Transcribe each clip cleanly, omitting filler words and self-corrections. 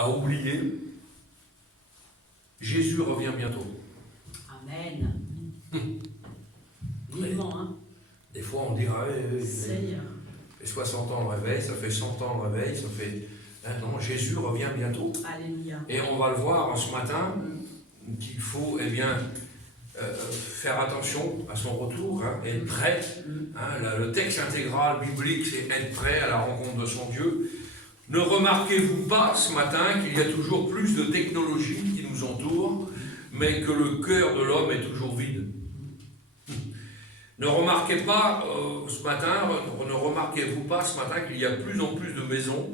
à oublier. Jésus revient bientôt. Amen. Vivement, hein. Des fois, on dira, Seigneur. ça fait 60 ans le réveil, ça fait 100 ans le réveil, ça fait... non, Jésus revient bientôt. Alléluia. Et on va le voir ce matin, qu'il faut, eh bien, faire attention à son retour, hein, être prêt. Hein, le texte intégral biblique, c'est être prêt à la rencontre de son Dieu. Ne remarquez-vous pas ce matin qu'il y a toujours plus de technologies qui nous entourent, mais que le cœur de l'homme est toujours vide? Ne remarquez-vous pas ce matin qu'il y a de plus en plus de maisons,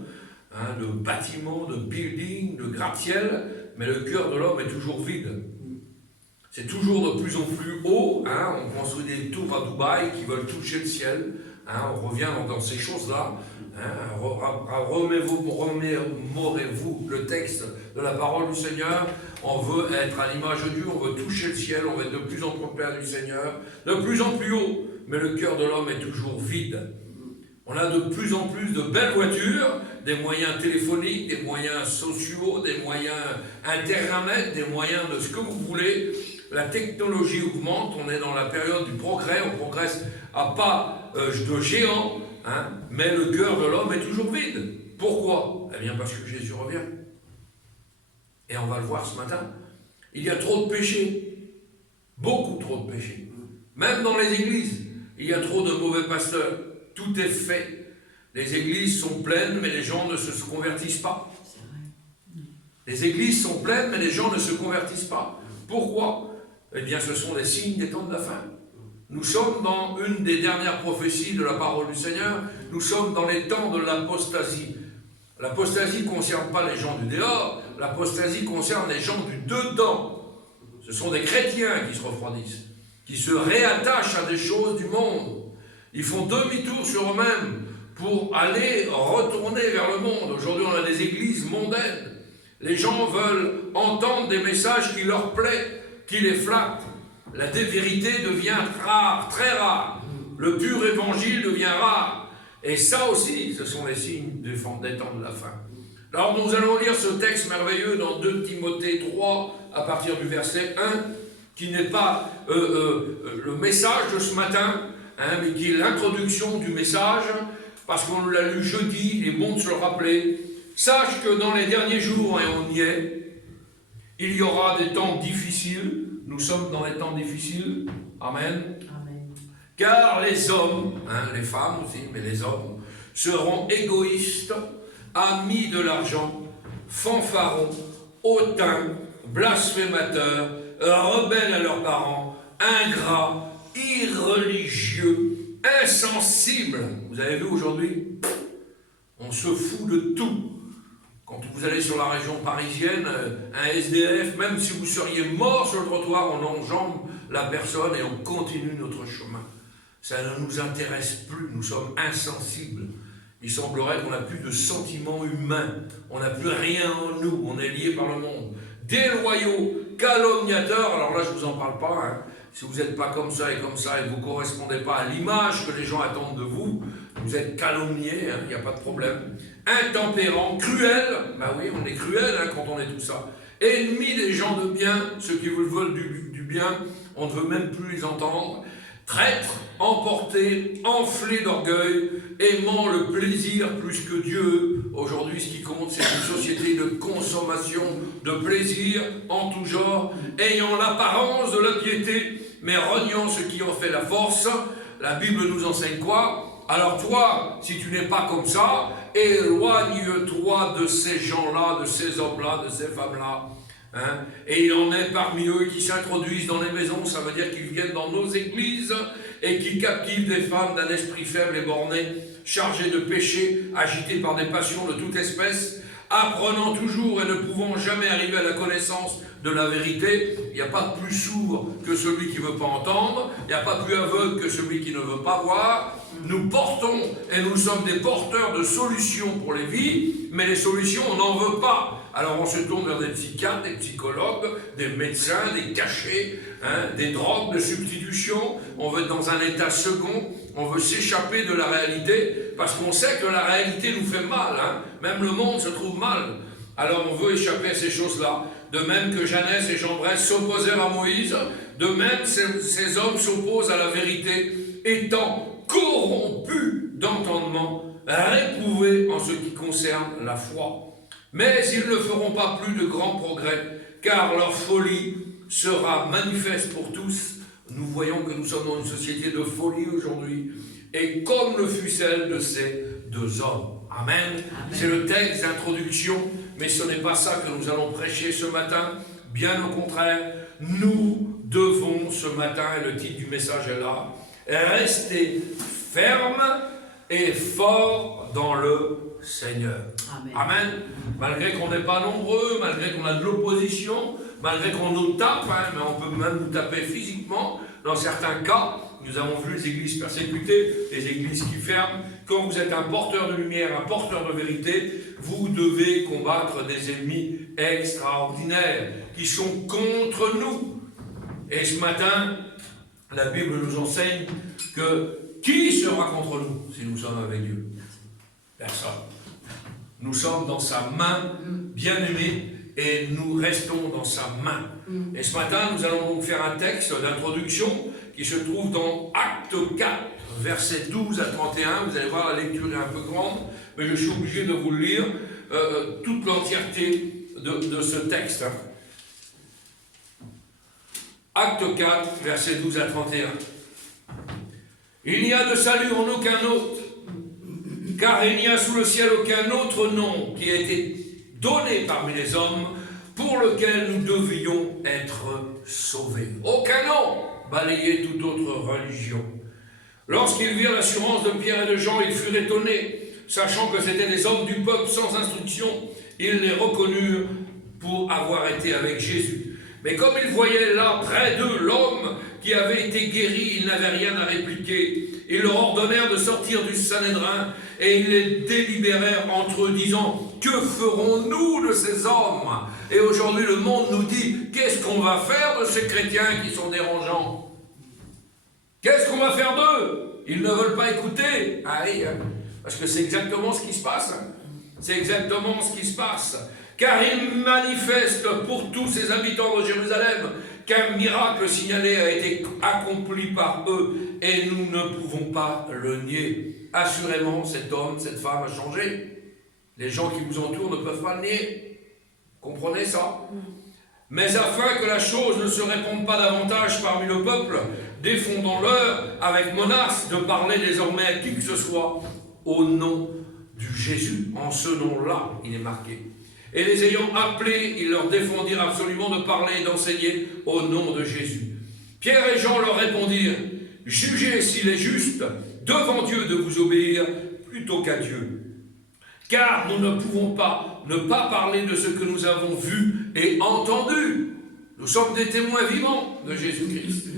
hein, de bâtiments, de buildings, de gratte-ciel, mais le cœur de l'homme est toujours vide. C'est toujours de plus en plus haut, hein, on construit des tours à Dubaï qui veulent toucher le ciel, hein, on revient dans ces choses-là. Hein, remémorez-vous le texte de la parole du Seigneur. On veut être à l'image de Dieu, on veut toucher le ciel, on veut être de plus en plus près du Seigneur, de plus en plus haut, mais le cœur de l'homme est toujours vide. On a de plus en plus de belles voitures, des moyens téléphoniques, des moyens sociaux, des moyens internet, des moyens de ce que vous voulez. La technologie augmente, on est dans la période du progrès, on progresse à pas de géant, hein, mais le cœur de l'homme est toujours vide. Pourquoi? Eh bien parce que Jésus revient. Et on va le voir ce matin. Il y a trop de péchés, beaucoup trop de péchés. Même dans les églises, il y a trop de mauvais pasteurs. Tout est fait. Les églises sont pleines, mais les gens ne se convertissent pas. Les églises sont pleines, mais les gens ne se convertissent pas. Pourquoi? Eh bien, ce sont les signes des temps de la fin. Nous sommes dans une des dernières prophéties de la parole du Seigneur. Nous sommes dans les temps de l'apostasie. L'apostasie ne concerne pas les gens du dehors, l'apostasie concerne les gens du dedans. Ce sont des chrétiens qui se refroidissent, qui se réattachent à des choses du monde. Ils font demi-tour sur eux-mêmes pour aller retourner vers le monde. Aujourd'hui, on a des églises mondaines. Les gens veulent entendre des messages qui leur plaisent, qui les flattent. La vérité devient rare, très rare. Le pur évangile devient rare. Et ça aussi, ce sont les signes des temps de la fin. Alors nous allons lire ce texte merveilleux dans 2 Timothée 3, à partir du verset 1, qui n'est pas le message de ce matin, hein, mais qui est l'introduction du message, parce qu'on l'a lu jeudi, il est bon de se le rappeler. Sache que dans les derniers jours, et on y est, il y aura des temps difficiles. Nous sommes dans les temps difficiles. Amen. Amen. Car les hommes, hein, les femmes aussi, mais les hommes, seront égoïstes, amis de l'argent, fanfarons, hautains, blasphémateurs, rebelles à leurs parents, ingrats, irreligieux, insensibles. Vous avez vu aujourd'hui, on se fout de tout. Quand vous allez sur la région parisienne, un SDF, même si vous seriez mort sur le trottoir, on enjambe la personne et on continue notre chemin. Ça ne nous intéresse plus, nous sommes insensibles. Il semblerait qu'on n'a plus de sentiments humains, on n'a plus rien en nous, on est lié par le monde. Déloyaux, calomniateurs, alors là je ne vous en parle pas, hein. Si vous n'êtes pas comme ça et que vous ne correspondez pas à l'image que les gens attendent de vous, vous êtes calomniés, hein, il n'y a pas de problème. Intempérants, cruels, ben oui, on est cruels hein, quand on est tout ça. Ennemis des gens de bien, ceux qui vous veulent du bien, on ne veut même plus les entendre. Traîtres, emportés, enflés d'orgueil, aimant le plaisir plus que Dieu. Aujourd'hui, ce qui compte, c'est une société de consommation, de plaisir en tout genre, ayant l'apparence de la piété, mais reniant ce qui en fait la force. La Bible nous enseigne quoi? Alors toi, si tu n'es pas comme ça, éloigne-toi de ces gens-là, de ces hommes-là, de ces femmes-là. Hein? Et il en est parmi eux qui s'introduisent dans les maisons, ça veut dire qu'ils viennent dans nos églises et qui captivent des femmes d'un esprit faible et borné, chargées de péché, agitées par des passions de toute espèce, apprenant toujours et ne pouvant jamais arriver à la connaissance de la vérité. Il n'y a pas de plus sourd que celui qui ne veut pas entendre, il n'y a pas de plus aveugle que celui qui ne veut pas voir. Nous portons et nous sommes des porteurs de solutions pour les vies, mais les solutions on n'en veut pas. Alors on se tourne vers des psychiatres, des psychologues, des médecins, des cachets, hein, des drogues de substitution. On veut être dans un état second, on veut s'échapper de la réalité, parce qu'on sait que la réalité nous fait mal. Hein. Même le monde se trouve mal. Alors on veut échapper à ces choses-là. De même que Janès et Jambres s'opposèrent à Moïse, de même ces hommes s'opposent à la vérité, étant corrompus d'entendement, réprouvés en ce qui concerne la foi. Mais ils ne feront pas plus de grands progrès, car leur folie sera manifeste pour tous. Nous voyons que nous sommes dans une société de folie aujourd'hui, et comme le fut celle de ces deux hommes. Amen. Amen. C'est le texte d'introduction, mais ce n'est pas ça que nous allons prêcher ce matin. Bien au contraire, nous devons ce matin, et le titre du message est là, rester ferme et fort dans le Seigneur. Amen. Amen. Malgré qu'on n'est pas nombreux, malgré qu'on a de l'opposition, malgré qu'on nous tape, mais on peut même nous taper physiquement, dans certains cas. Nous avons vu les églises persécutées, les églises qui ferment. Quand vous êtes un porteur de lumière, un porteur de vérité, vous devez combattre des ennemis extraordinaires qui sont contre nous. Et ce matin, la Bible nous enseigne que qui sera contre nous si nous sommes avec Dieu? Personne. Nous sommes dans sa main bien-aimée et nous restons dans sa main. Et ce matin, nous allons donc faire un texte d'introduction qui se trouve dans Acte 4, versets 12 à 31. Vous allez voir, la lecture est un peu grande, mais je suis obligé de vous lire toute l'entièreté de ce texte. Acte 4, versets 12 à 31. Il n'y a de salut en aucun autre, car il n'y a sous le ciel aucun autre nom qui a été donné parmi les hommes pour lequel nous devions être sauvés. Aucun nom balayait toute autre religion. Lorsqu'ils virent l'assurance de Pierre et de Jean, ils furent étonnés, sachant que c'étaient des hommes du peuple sans instruction. Ils les reconnurent pour avoir été avec Jésus. Mais comme ils voyaient là près d'eux l'homme qui avait été guéri, ils n'avaient rien à répliquer. Ils leur ordonnèrent de sortir du Sanhédrin et ils les délibérèrent entre eux, disant: que ferons-nous de ces hommes? Et aujourd'hui, le monde nous dit: qu'est-ce qu'on va faire de ces chrétiens qui sont dérangeants? Qu'est-ce qu'on va faire d'eux? Ils ne veulent pas écouter. Aïe, parce que c'est exactement ce qui se passe. C'est exactement ce qui se passe. Car il manifeste pour tous ces habitants de Jérusalem qu'un miracle signalé a été accompli par eux et nous ne pouvons pas le nier. Assurément, cet homme, cette femme a changé. Les gens qui vous entourent ne peuvent pas le nier. Comprenez ça? Mais afin que la chose ne se répande pas davantage parmi le peuple, défendons-leur avec menace de parler désormais à qui que ce soit au nom du Jésus. En ce nom-là, il est marqué. Et les ayant appelés, ils leur défendirent absolument de parler et d'enseigner au nom de Jésus. Pierre et Jean leur répondirent: jugez s'il est juste devant Dieu de vous obéir plutôt qu'à Dieu. Car nous ne pouvons pas ne pas parler de ce que nous avons vu et entendu. Nous sommes des témoins vivants de Jésus-Christ.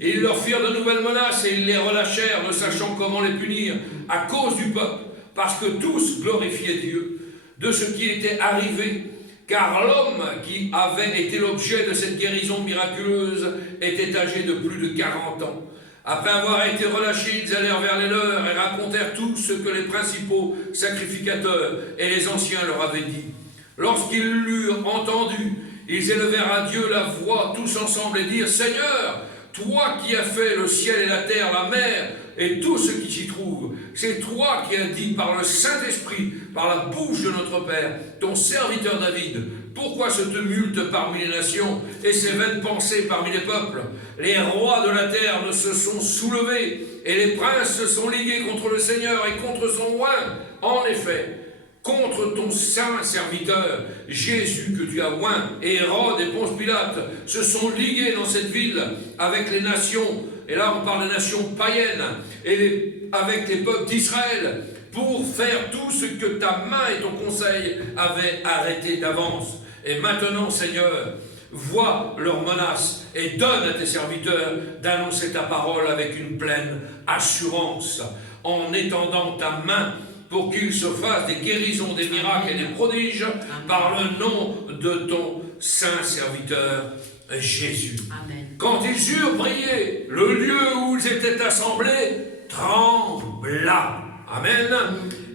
Et ils leur firent de nouvelles menaces et ils les relâchèrent, ne sachant comment les punir, à cause du peuple, parce que tous glorifiaient Dieu de ce qui était arrivé, car l'homme qui avait été l'objet de cette guérison miraculeuse était âgé de plus de 40 ans. Après avoir été relâchés, ils allèrent vers les leurs et racontèrent tout ce que les principaux sacrificateurs et les anciens leur avaient dit. Lorsqu'ils l'eurent entendu, ils élevèrent à Dieu la voix tous ensemble et dirent: Seigneur, toi qui as fait le ciel et la terre, la mer et tout ce qui s'y trouve, c'est toi qui as dit par le Saint-Esprit, par la bouche de notre Père, ton serviteur David: pourquoi ce tumulte parmi les nations et ces vaines pensées parmi les peuples? Les rois de la terre ne se sont soulevés et les princes se sont ligués contre le Seigneur et contre son oint. En effet, contre ton saint serviteur, Jésus que tu as oint, et Hérode et Ponce Pilate se sont ligués dans cette ville avec les nations, et là on parle des nations païennes, et avec les peuples d'Israël, pour faire tout ce que ta main et ton conseil avaient arrêté d'avance. Et maintenant, Seigneur, vois leurs menaces et donne à tes serviteurs d'annoncer ta parole avec une pleine assurance, en étendant ta main pour qu'il se fasse des guérisons, des miracles et des prodiges par le nom de ton saint serviteur Jésus. Amen. Quand ils eurent prié, le lieu où ils étaient assemblés trembla. Amen.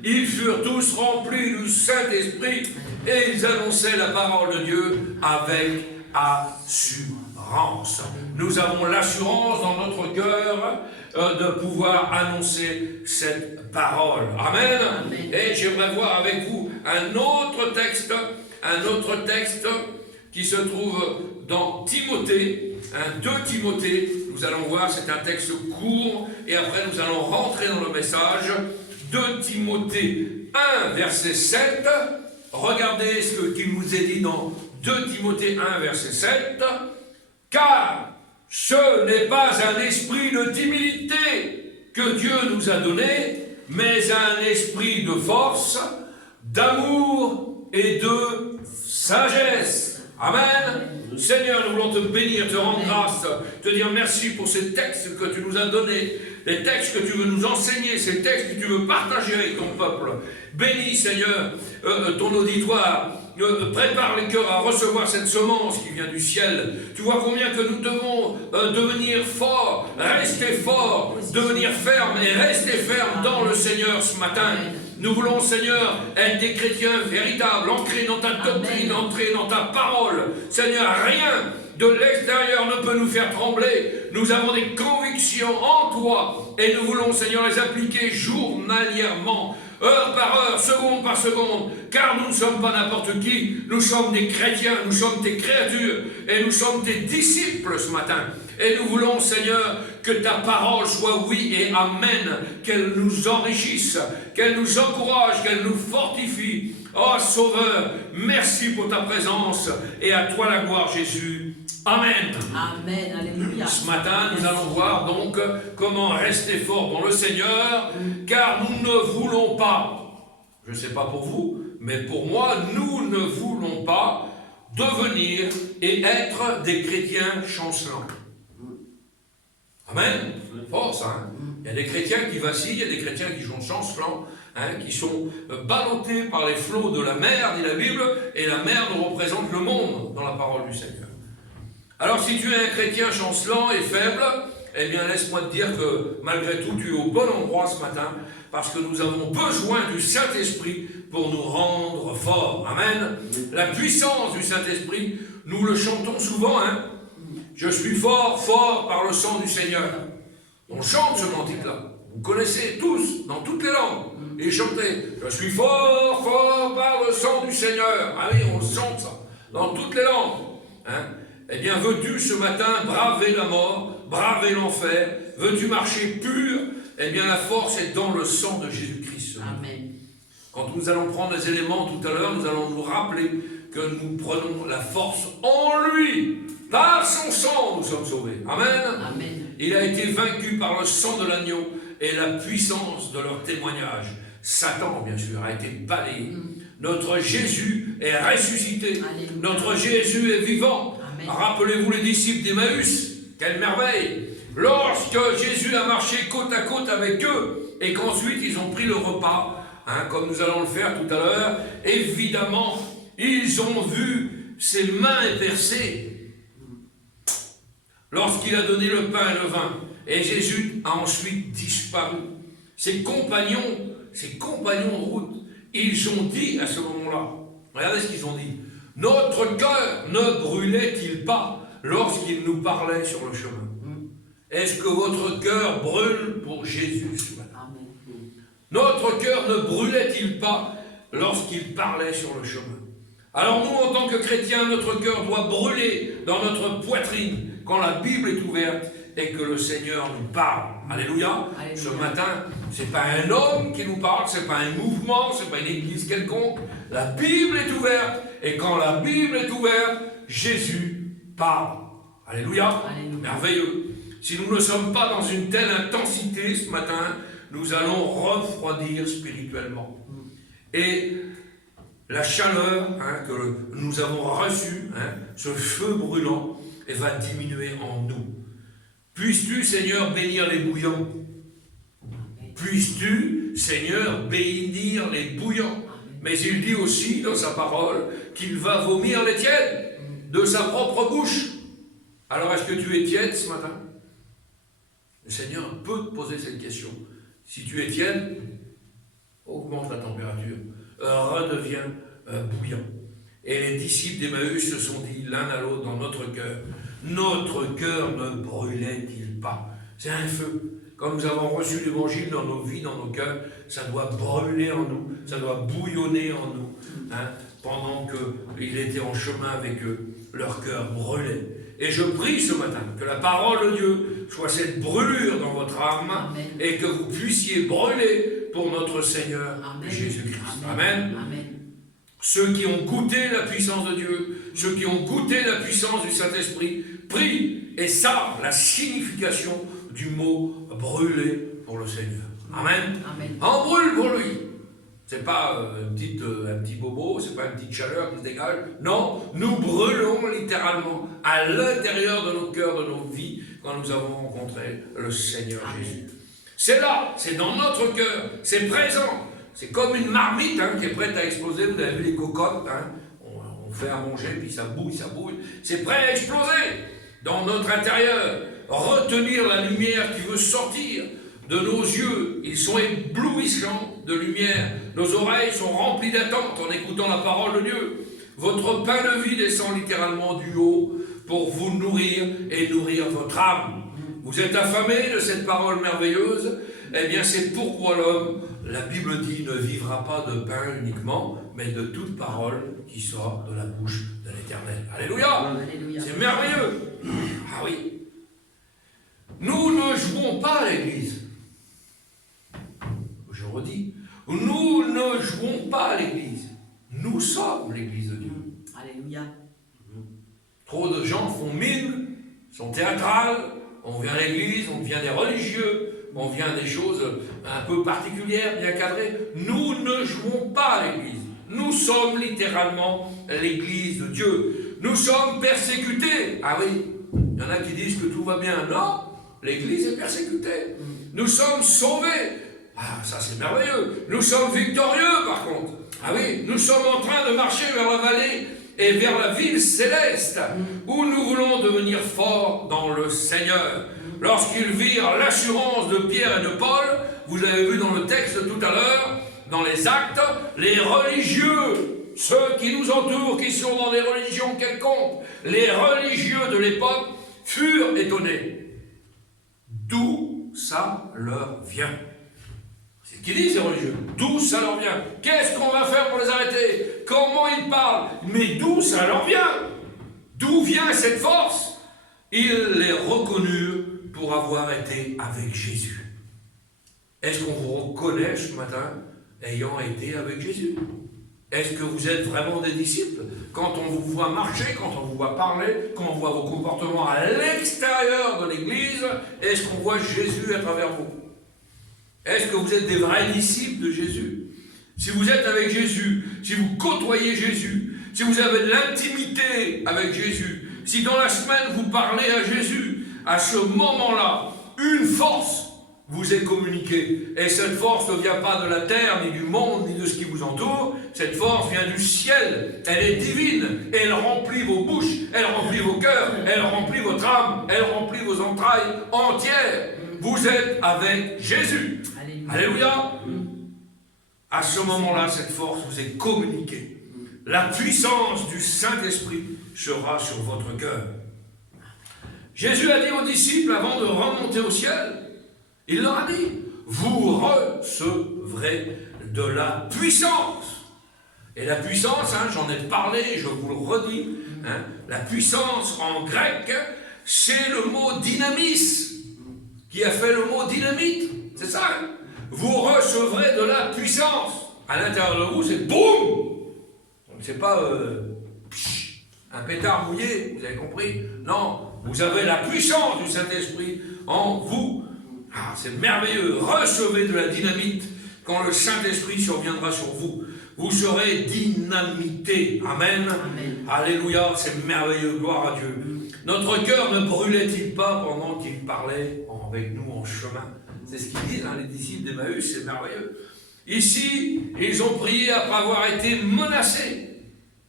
Ils furent tous remplis du Saint-Esprit et ils annonçaient la parole de Dieu avec assurance. Nous avons l'assurance dans notre cœur de pouvoir annoncer cette parole. Amen. Amen. Et j'aimerais voir avec vous un autre texte qui se trouve dans Timothée, 2 Timothée. Nous allons voir, c'est un texte court, et après nous allons rentrer dans le message. 2 Timothée 1, verset 7. Regardez ce qu'il nous est dit dans 2 Timothée 1, verset 7. Car ce n'est pas un esprit de timidité que Dieu nous a donné, mais un esprit de force, d'amour et de sagesse. Amen. Seigneur, nous voulons te bénir, te rendre grâce, te dire merci pour ces textes que tu nous as donnés, les textes que tu veux nous enseigner, ces textes que tu veux partager avec ton peuple. Bénis, Seigneur, ton auditoire. Prépare les cœurs à recevoir cette semence qui vient du ciel. Tu vois combien que nous devons devenir forts, rester forts, devenir fermes et rester fermes dans le Seigneur ce matin. Nous voulons, Seigneur, être des chrétiens véritables, ancrés dans ta doctrine, ancrés dans ta parole. Seigneur, rien de l'extérieur ne peut nous faire trembler. Nous avons des convictions en toi et nous voulons, Seigneur, les appliquer journalièrement, heure par heure, seconde par seconde, car nous ne sommes pas n'importe qui, nous sommes des chrétiens, nous sommes tes créatures et nous sommes tes disciples ce matin. Et nous voulons, Seigneur, que ta parole soit oui et amen, qu'elle nous enrichisse, qu'elle nous encourage, qu'elle nous fortifie. Oh Sauveur, merci pour ta présence et à toi la gloire, Jésus. Amen. Amen. Alléluia. Ce matin, nous allons voir donc comment rester fort dans le Seigneur, car nous ne voulons pas, je ne sais pas pour vous, mais pour moi, nous ne voulons pas devenir et être des chrétiens chancelants. Amen. C'est fort ça. Hein? Il y a des chrétiens qui vacillent, il y a des chrétiens qui sont chancelants, qui sont ballottés par les flots de la mer, dit la Bible, et la mer nous représente le monde dans la parole du Seigneur. Alors si tu es un chrétien chancelant et faible, eh bien laisse-moi te dire que malgré tout tu es au bon endroit ce matin, parce que nous avons besoin du Saint-Esprit pour nous rendre forts. Amen. La puissance du Saint-Esprit, nous le chantons souvent, hein. Je suis fort, fort par le sang du Seigneur. On chante ce cantique-là. Vous connaissez tous, dans toutes les langues. Et chantez. Je suis fort, fort par le sang du Seigneur. Ah oui, on chante ça. Dans toutes les langues. Hein? Eh bien, veux-tu ce matin braver la mort, braver l'enfer? Veux-tu marcher pur? Eh bien, la force est dans le sang de Jésus-Christ. Amen. Quand nous allons prendre les éléments tout à l'heure, nous allons nous rappeler que nous prenons la force en lui. Par son sang, nous sommes sauvés. Amen. Amen. Il a été vaincu par le sang de l'agneau et la puissance de leur témoignage. Satan, bien sûr, a été balayé. Notre Jésus est ressuscité. Alléluia. Notre Jésus est vivant. Amen. Rappelez-vous les disciples d'Emmaüs. Quelle merveille! Lorsque Jésus a marché côte à côte avec eux et qu'ensuite ils ont pris le repas, comme nous allons le faire tout à l'heure, évidemment, ils ont vu ses mains épercées. Lorsqu'il a donné le pain et le vin, et Jésus a ensuite disparu. Ses compagnons de route, ils ont dit à ce moment-là, regardez ce qu'ils ont dit, notre cœur ne brûlait-il pas lorsqu'il nous parlait sur le chemin? Est-ce que votre cœur brûle pour Jésus ce matin? Amen. Notre cœur ne brûlait-il pas lorsqu'il parlait sur le chemin? Alors nous, en tant que chrétiens, notre cœur doit brûler dans notre poitrine quand la Bible est ouverte et que le Seigneur nous parle. Alléluia. Alléluia. Ce matin, ce n'est pas un homme qui nous parle, ce n'est pas un mouvement, ce n'est pas une église quelconque. La Bible est ouverte et quand la Bible est ouverte, Jésus parle. Alléluia. Alléluia. Merveilleux. Si nous ne sommes pas dans une telle intensité ce matin, nous allons refroidir spirituellement. Et la chaleur que nous avons reçue, ce feu brûlant, va diminuer en nous. Puisses-tu, Seigneur, bénir les bouillants? Puisses-tu, Seigneur, bénir les bouillants? Mais il dit aussi dans sa parole qu'il va vomir les tièdes de sa propre bouche. Alors est-ce que tu es tiède ce matin? Le Seigneur peut te poser cette question. Si tu es tiède, oh, augmente la température, redevient bouillant. Et les disciples d'Emmaüs se sont dit l'un à l'autre dans notre cœur ne brûlait-il pas? C'est un feu. Quand nous avons reçu l'évangile dans nos vies, dans nos cœurs, ça doit brûler en nous, ça doit bouillonner en nous. Hein, pendant qu'ils étaient en chemin avec eux, leur cœur brûlait. Et je prie ce matin que la parole de Dieu soit cette brûlure dans votre âme. Amen. Et que vous puissiez brûler pour notre Seigneur Jésus-Christ. Amen. Amen. Ceux qui ont goûté la puissance de Dieu, ceux qui ont goûté la puissance du Saint-Esprit, prient et savent la signification du mot brûler pour le Seigneur. Amen. Amen. On brûle pour lui. C'est pas un petit bobo, c'est pas une petite chaleur qui se dégage. Non, nous brûlons littéralement à l'intérieur de nos cœurs, de nos vies, quand nous avons rencontré le Seigneur Jésus. C'est là, c'est dans notre cœur, c'est présent. C'est comme une marmite qui est prête à exploser. Vous avez vu les cocottes, on fait à manger, puis ça bouille. C'est prêt à exploser dans notre intérieur. Retenir la lumière qui veut sortir de nos yeux. Ils sont éblouissants de lumière. Nos oreilles sont remplies d'attente en écoutant la parole de Dieu. Votre pain de vie descend littéralement du haut pour vous nourrir et nourrir votre âme. Vous êtes affamés de cette parole merveilleuse. Eh bien, c'est pourquoi l'homme, la Bible dit, ne vivra pas de pain uniquement, mais de toute parole qui sort de la bouche de l'Éternel. Alléluia. Alléluia. C'est merveilleux. Ah oui. Nous ne jouons pas à l'église. Je redis, nous ne jouons pas à l'église. Nous sommes l'église de Dieu. Alléluia. Trop de gens font mine, sont théâtrales, on vient à l'église, on devient des religieux, on vient des choses un peu particulières, bien cadrées. Nous ne jouons pas à l'église. Nous sommes littéralement l'église de Dieu. Nous sommes persécutés. Ah oui, il y en a qui disent que tout va bien. Non, l'église est persécutée. Nous sommes sauvés. Ah, ça c'est merveilleux. Nous sommes victorieux par contre. Ah oui, nous sommes en train de marcher vers la vallée et vers la ville céleste, où nous voulons devenir forts dans le Seigneur. Lorsqu'ils virent l'assurance de Pierre et de Paul, vous avez vu dans le texte tout à l'heure, dans les actes, les religieux, ceux qui nous entourent, qui sont dans des religions quelconques, les religieux de l'époque furent étonnés. D'où ça leur vient? C'est ce qu'ils disent, les religieux. D'où ça leur vient? Qu'est-ce qu'on va faire pour les arrêter? Comment ils parlent? Mais d'où ça leur vient? D'où vient cette force? Ils les reconnurent pour avoir été avec Jésus. Est-ce qu'on vous reconnaît ce matin ayant été avec Jésus? Est-ce que vous êtes vraiment des disciples? Quand on vous voit marcher, quand on vous voit parler, quand on voit vos comportements à l'extérieur de l'Église, est-ce qu'on voit Jésus à travers vous? Est-ce que vous êtes des vrais disciples de Jésus? Si vous êtes avec Jésus, si vous côtoyez Jésus, si vous avez de l'intimité avec Jésus, si dans la semaine vous parlez à Jésus, à ce moment-là, une force vous est communiquée. Et cette force ne vient pas de la terre, ni du monde, ni de ce qui vous entoure. Cette force vient du ciel. Elle est divine. Elle remplit vos bouches, elle remplit vos cœurs, elle remplit votre âme, elle remplit vos entrailles entières. Vous êtes avec Jésus. Alléluia. À ce moment-là, cette force vous est communiquée. La puissance du Saint-Esprit sera sur votre cœur. Jésus a dit aux disciples, avant de remonter au ciel, il leur a dit, vous recevrez de la puissance. Et la puissance, j'en ai parlé, je vous le redis, la puissance en grec, c'est le mot dynamis, qui a fait le mot dynamite. C'est ça. Vous recevrez de la puissance. À l'intérieur de vous, c'est boum. Donc c'est pas un pétard mouillé, vous avez compris? Non, vous avez la puissance du Saint-Esprit en vous. Ah, c'est merveilleux. Recevez de la dynamite quand le Saint-Esprit surviendra sur vous. Vous serez dynamité. Amen. Amen. Alléluia, c'est merveilleux. Gloire à Dieu. Notre cœur ne brûlait-il pas pendant qu'il parlait avec nous en chemin? C'est ce qu'ils disent, les disciples d'Emmaüs, c'est merveilleux. Ici, ils ont prié après avoir été menacés.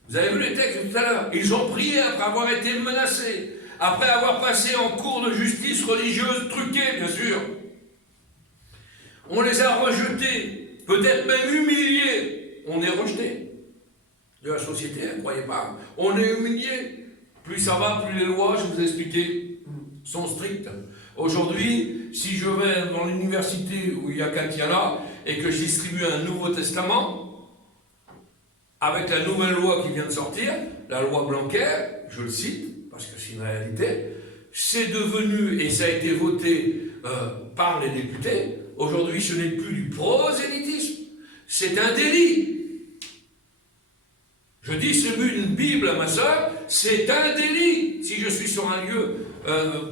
Vous avez vu les textes tout à l'heure? Ils ont prié après avoir été menacés, après avoir passé en cours de justice religieuse truquée, bien sûr. On les a rejetés peut-être même humilié, on est rejeté de la société, ne croyez pas. On est humilié. Plus ça va, plus les lois, je vous ai expliqué, sont strictes. Aujourd'hui, si je vais dans l'université où il y a Katiala et que je distribue un Nouveau Testament, avec la nouvelle loi qui vient de sortir, la loi Blanquer, je le cite, parce que c'est une réalité, c'est devenu, et ça a été voté par les députés, aujourd'hui ce n'est plus du prosélytisme, c'est un délit. Je distribue une Bible à ma sœur, c'est un délit si je suis sur un lieu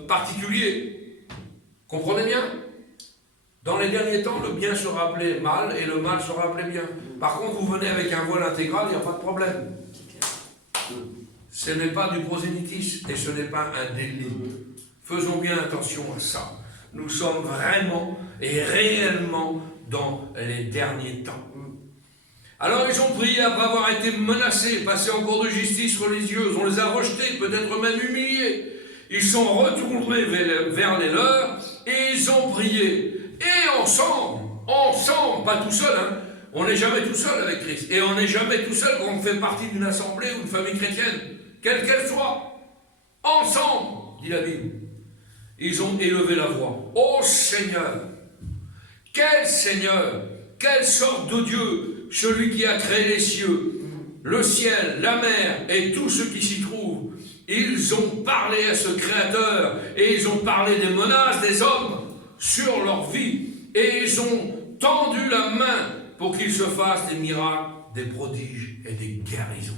particulier. Comprenez bien? Dans les derniers temps, le bien sera appelé mal et le mal sera appelé bien. Par contre, vous venez avec un voile intégral, il n'y a pas de problème. Ce n'est pas du prosélytisme et ce n'est pas un délit. Faisons bien attention à ça. Nous sommes vraiment et réellement dans les derniers temps. Alors ils ont prié après avoir été menacés, passés en cours de justice religieuse, on les a rejetés, peut-être même humiliés. Ils sont retournés vers les leurs et ils ont prié. Et ensemble, pas tout seul, hein. On n'est jamais tout seul avec Christ. Et on n'est jamais tout seul quand on fait partie d'une assemblée ou d'une famille chrétienne, quelle qu'elle soit. Ensemble, dit la Bible. Ils ont élevé la voix. Ô Seigneur, quelle sorte de Dieu, celui qui a créé les cieux, le ciel, la mer et tout ce qui s'y trouve. Ils ont parlé à ce Créateur et ils ont parlé des menaces des hommes sur leur vie et ils ont tendu la main pour qu'il se fasse des miracles, des prodiges et des guérisons.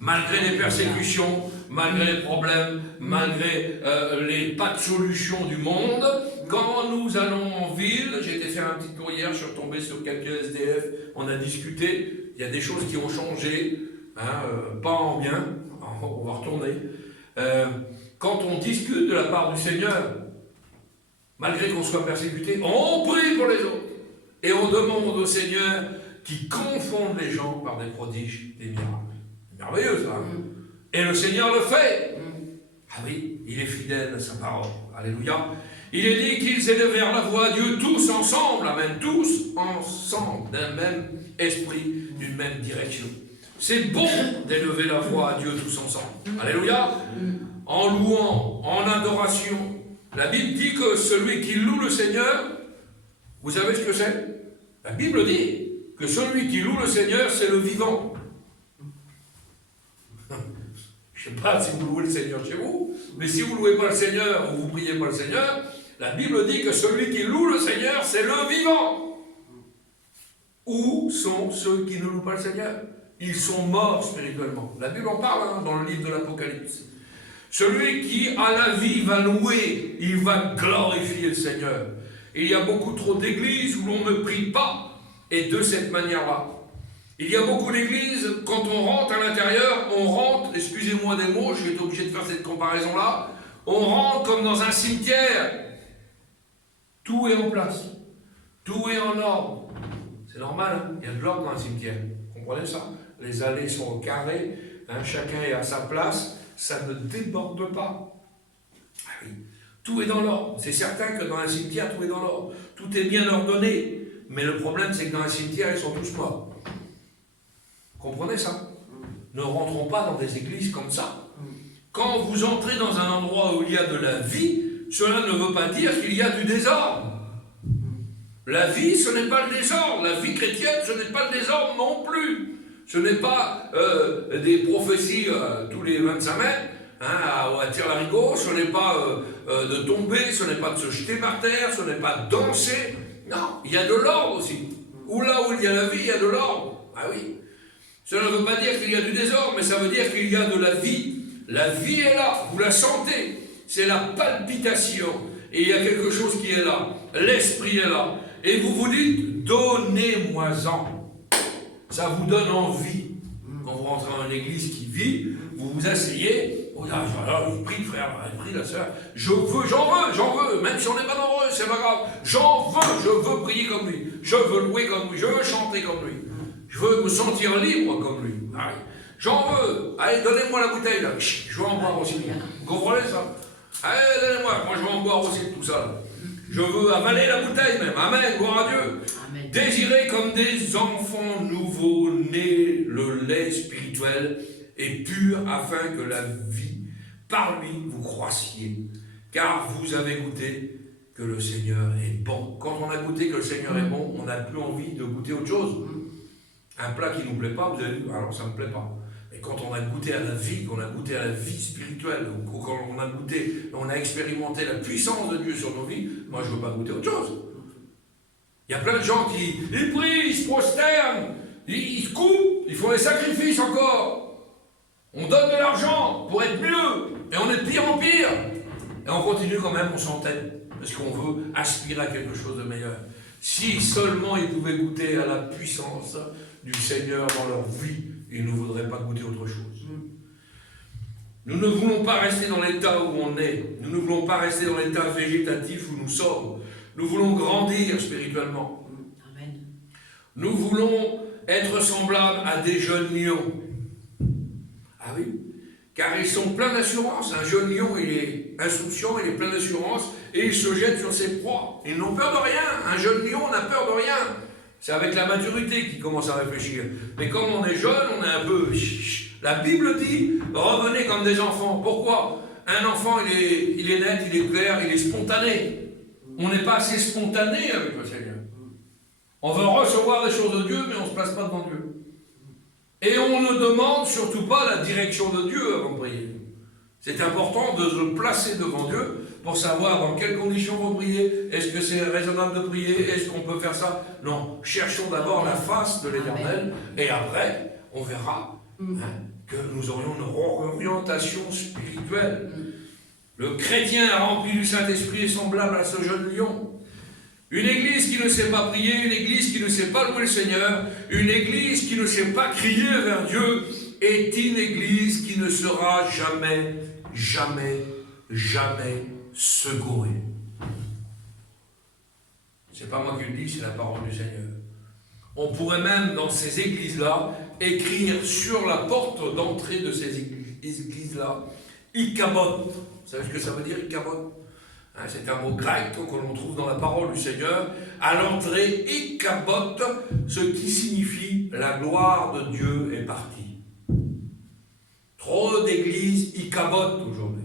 Malgré les persécutions, malgré les problèmes, malgré les pas de solution du monde, quand nous allons en ville, j'ai été faire un petit tour hier, je suis retombé sur quelques SDF, on a discuté, il y a des choses qui ont changé, hein, pas en bien, on va retourner. Quand on discute de la part du Seigneur, malgré qu'on soit persécuté, on prie pour les autres. Et on demande au Seigneur qui confonde les gens par des prodiges, des miracles. Merveilleux ça. Et le Seigneur le fait. Ah oui, il est fidèle à sa parole. Alléluia. Il est dit qu'ils élevèrent la voix à Dieu tous ensemble, amen, tous ensemble, d'un même esprit, d'une même direction. C'est bon d'élever la voix à Dieu tous ensemble. Alléluia. En louant, en adoration. La Bible dit que celui qui loue le Seigneur, vous savez ce que c'est? La Bible dit que celui qui loue le Seigneur, c'est le vivant. Je ne sais pas si vous louez le Seigneur chez vous, mais si vous ne louez pas le Seigneur ou vous ne priez pas le Seigneur, la Bible dit que celui qui loue le Seigneur, c'est le vivant. Où sont ceux qui ne louent pas le Seigneur? Ils sont morts spirituellement. La Bible en parle hein, dans le livre de l'Apocalypse. Celui qui a la vie va louer, il va glorifier le Seigneur. Et il y a beaucoup trop d'églises où l'on ne prie pas, et de cette manière-là. Il y a beaucoup d'églises, quand on rentre à l'intérieur, on rentre, excusez-moi des mots, je vais être obligé de faire cette comparaison-là, on rentre comme dans un cimetière. Tout est en place, tout est en ordre. C'est normal, hein, il y a de l'ordre dans un cimetière, vous comprenez ça? Les allées sont au carré, hein, chacun est à sa place, ça ne déborde pas. Ah oui. Tout est dans l'ordre. C'est certain que dans un cimetière, tout est dans l'ordre. Tout est bien ordonné. Mais le problème, c'est que dans un cimetière, ils sont tous morts. Comprenez ça? Ne rentrons pas dans des églises comme ça. Quand vous entrez dans un endroit où il y a de la vie, cela ne veut pas dire qu'il y a du désordre. La vie, ce n'est pas le désordre. La vie chrétienne, ce n'est pas le désordre non plus. Ce n'est pas des prophéties tous les 25 mètres, hein, à tir-larigot, ce n'est pas de tomber, ce n'est pas de se jeter par terre, ce n'est pas de danser. Non, il y a de l'ordre aussi. Où là où il y a la vie, il y a de l'ordre. Ah oui. Cela ne veut pas dire qu'il y a du désordre, mais ça veut dire qu'il y a de la vie. La vie est là, vous la sentez. C'est la palpitation. Et il y a quelque chose qui est là. L'esprit est là. Et vous vous dites, donnez-moi-en. Ça vous donne envie. Quand vous rentrez dans une église qui vit, vous vous asseyez, oh là, je prie frère, je prie la sœur, j'en veux, même si on n'est pas nombreux, c'est pas grave, je veux prier comme lui, je veux louer comme lui, je veux chanter comme lui, je veux me sentir libre comme lui, allez, j'en veux, allez, donnez-moi la bouteille là, je veux en boire aussi, vous comprenez ça? Allez, donnez-moi, moi je veux en boire aussi de tout ça là. Je veux avaler la bouteille même. Amen, gloire à Dieu. Amen. Désirez comme des enfants nouveaux-nés le lait spirituel et pur, afin que la vie, par lui, vous croissiez. Car vous avez goûté que le Seigneur est bon. Quand on a goûté que le Seigneur est bon, on n'a plus envie de goûter autre chose. Un plat qui ne nous plaît pas, vous avez vu, alors ça ne me plaît pas. Et quand on a goûté à la vie, qu'on a goûté à la vie spirituelle, ou quand on a goûté, on a expérimenté la puissance de Dieu sur nos vies, moi je ne veux pas goûter autre chose. Il y a plein de gens qui ils prient, ils se prosternent, ils se coupent, ils font des sacrifices encore. On donne de l'argent pour être mieux, et on est de pire en pire. Et on continue quand même, on s'entête, parce qu'on veut aspirer à quelque chose de meilleur. Si seulement ils pouvaient goûter à la puissance du Seigneur dans leur vie, ils ne voudraient pas goûter autre chose. Nous ne voulons pas rester dans l'état où on est. Nous ne voulons pas rester dans l'état végétatif où nous sommes. Nous voulons grandir spirituellement. Amen. Nous voulons être semblables à des jeunes lions. Ah oui, car ils sont pleins d'assurance. Un jeune lion, il est insouciant, il est plein d'assurance et il se jette sur ses proies. Ils n'ont peur de rien. Un jeune lion n'a peur de rien. C'est avec la maturité qu'il commence à réfléchir. Mais comme on est jeune, on est un peu... La Bible dit, revenez comme des enfants. Pourquoi? Un enfant, il est net, il est clair, il est spontané. On n'est pas assez spontané avec le Seigneur. On veut recevoir des choses de Dieu, mais on ne se place pas devant Dieu. Et on ne demande surtout pas la direction de Dieu avant de prier. C'est important de se placer devant Dieu pour savoir dans quelles conditions vous priez. Est-ce que c'est raisonnable de prier? Est-ce qu'on peut faire ça? Non. Cherchons d'abord la face de l'Éternel et après, on verra que nous aurions une orientation spirituelle. Le chrétien rempli du Saint-Esprit est semblable à ce jeune lion. Une église qui ne sait pas prier, une église qui ne sait pas louer le Seigneur, une église qui ne sait pas crier vers Dieu, est une église qui ne sera jamais, jamais, jamais secourée. C'est pas moi qui le dis, c'est la parole du Seigneur. On pourrait même, dans ces églises-là, écrire sur la porte d'entrée de ces églises-là, Ikabot. Vous savez ce que ça veut dire, Ikabot? C'est un mot grec que l'on trouve dans la parole du Seigneur. À l'entrée, Ikabot, ce qui signifie la gloire de Dieu est partie. Trop d'églises Ikabot aujourd'hui.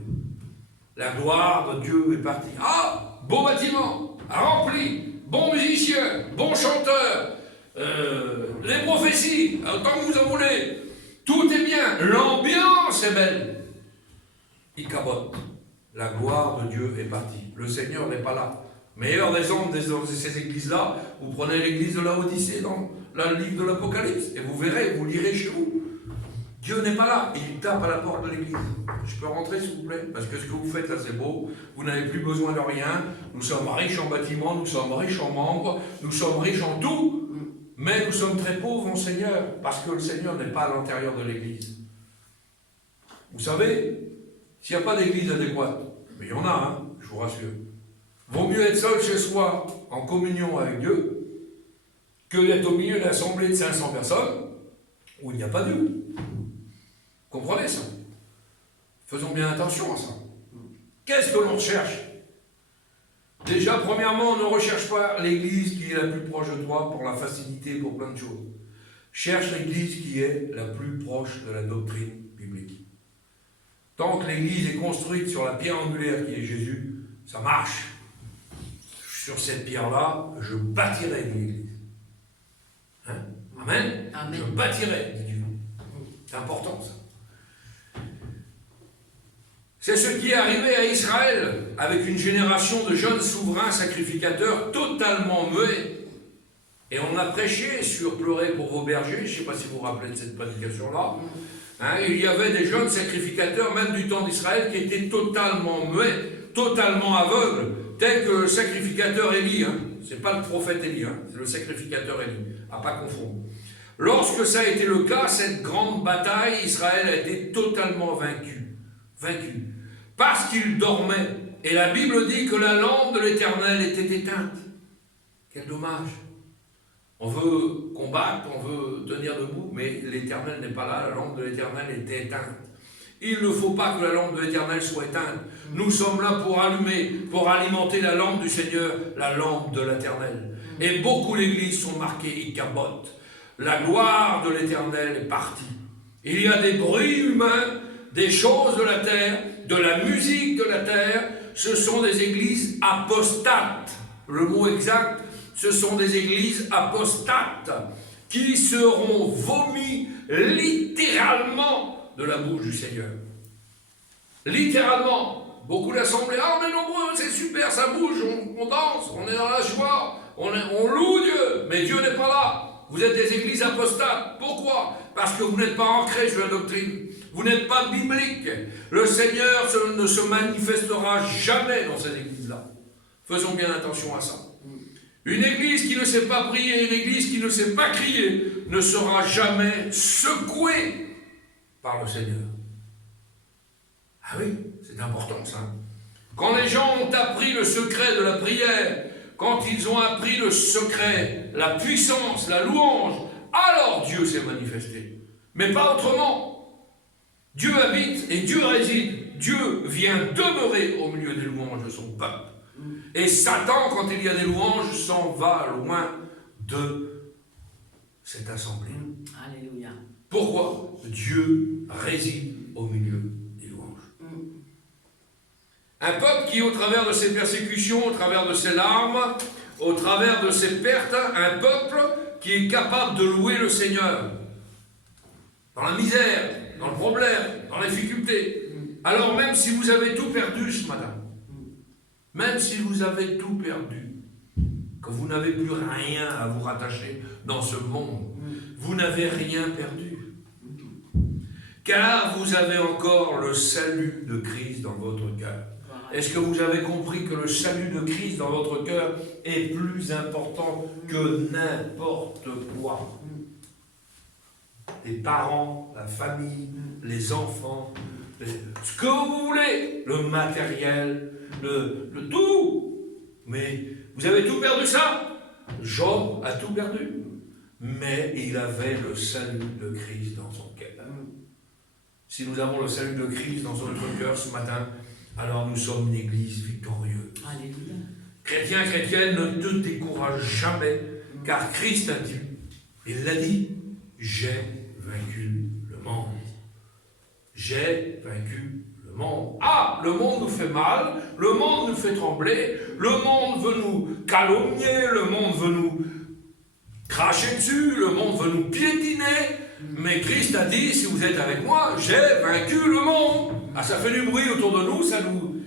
La gloire de Dieu est partie. Ah, beau bâtiment, rempli, bon musicien, bon chanteur, les prophéties, tant que vous en voulez, tout est bien, l'ambiance est belle. Ikabot, la gloire de Dieu est partie. Le Seigneur n'est pas là. Meilleur exemple de ces églises-là, vous prenez l'église de Laodicée dans le livre de l'Apocalypse, et vous verrez, vous lirez chez vous. Dieu n'est pas là, il tape à la porte de l'église. Je peux rentrer s'il vous plaît? Parce que ce que vous faites là c'est beau, vous n'avez plus besoin de rien, nous sommes riches en bâtiments, nous sommes riches en membres, nous sommes riches en tout, mais nous sommes très pauvres en Seigneur, parce que le Seigneur n'est pas à l'intérieur de l'église. Vous savez, s'il n'y a pas d'église adéquate, mais il y en a, hein, je vous rassure, vaut mieux être seul chez soi, en communion avec Dieu, que d'être au milieu d'une assemblée de 500 personnes, où il n'y a pas Dieu. Comprenez ça? Faisons bien attention à ça. Qu'est-ce que l'on recherche? Déjà, premièrement, on ne recherche pas l'église qui est la plus proche de toi pour la facilité, pour plein de choses. Cherche l'église qui est la plus proche de la doctrine biblique. Tant que l'église est construite sur la pierre angulaire qui est Jésus, ça marche. Sur cette pierre-là, je bâtirai une église. Hein? Amen? Amen. Je bâtirai, dit Dieu. C'est important ça. C'est ce qui est arrivé à Israël, avec une génération de jeunes souverains sacrificateurs totalement muets. Et on a prêché sur pleurer pour vos bergers, je ne sais pas si vous vous rappelez de cette prédication-là. Hein, il y avait des jeunes sacrificateurs, même du temps d'Israël, qui étaient totalement muets, totalement aveugles, tels que le sacrificateur Élie. Hein. Ce n'est pas le prophète Élie, hein, c'est le sacrificateur Élie, à ne pas confondre. Lorsque ça a été le cas, cette grande bataille, Israël a été totalement vaincu. Parce qu'il dormait. Et la Bible dit que la lampe de l'Éternel était éteinte. Quel dommage. On veut combattre, on veut tenir debout, mais l'Éternel n'est pas là, la lampe de l'Éternel était éteinte. Il ne faut pas que la lampe de l'Éternel soit éteinte. Nous sommes là pour allumer, pour alimenter la lampe du Seigneur, la lampe de l'Éternel. Et beaucoup d'églises sont marquées Ichabod. La gloire de l'Éternel est partie. Il y a des bruits humains, des choses de la terre, de la musique de la terre. Ce sont des églises apostates. Le mot exact, ce sont des églises apostates qui seront vomies littéralement de la bouche du Seigneur. Littéralement. Beaucoup d'assemblées, ah on est nombreux, c'est super, ça bouge, on danse, on est dans la joie, on loue Dieu, mais Dieu n'est pas là. Vous êtes des églises apostates. Pourquoi? Parce que vous n'êtes pas ancrés sur la doctrine. Vous n'êtes pas biblique. Le Seigneur ne se manifestera jamais dans cette église-là. Faisons bien attention à ça. Une église qui ne sait pas prier, une église qui ne sait pas crier, ne sera jamais secouée par le Seigneur. Ah oui, c'est important ça. Quand les gens ont appris le secret de la prière, quand ils ont appris le secret, la puissance, la louange, alors Dieu s'est manifesté. Mais pas autrement. Dieu habite et Dieu réside. Dieu vient demeurer au milieu des louanges de son peuple. Et Satan, quand il y a des louanges, s'en va loin de cette assemblée. Alléluia. Pourquoi? Dieu réside au milieu des louanges. Un peuple qui, au travers de ses persécutions, au travers de ses larmes, au travers de ses pertes, un peuple qui est capable de louer le Seigneur. Dans la misère, dans le problème, dans la difficulté. Alors même si vous avez tout perdu ce matin, même si vous avez tout perdu, que vous n'avez plus rien à vous rattacher dans ce monde, vous n'avez rien perdu. Car vous avez encore le salut de Christ dans votre cœur. Est-ce que vous avez compris que le salut de Christ dans votre cœur est plus important que n'importe quoi? Les parents, la famille, les enfants, ce que vous voulez, le matériel, le tout. Mais vous avez tout perdu ça? Job a tout perdu. Mais il avait le salut de Christ dans son cœur. Si nous avons le salut de Christ dans notre cœur ce matin, alors nous sommes une église victorieuse. Alléluia. Chrétien, chrétienne, ne te décourage jamais, car Christ a dit, il l'a dit, j'ai vaincu le monde. J'ai vaincu le monde. Ah, le monde nous fait mal, le monde nous fait trembler, le monde veut nous calomnier, le monde veut nous cracher dessus, le monde veut nous piétiner. Mais Christ a dit, si vous êtes avec moi, j'ai vaincu le monde. Ah, ça fait du bruit autour de nous, ça nous...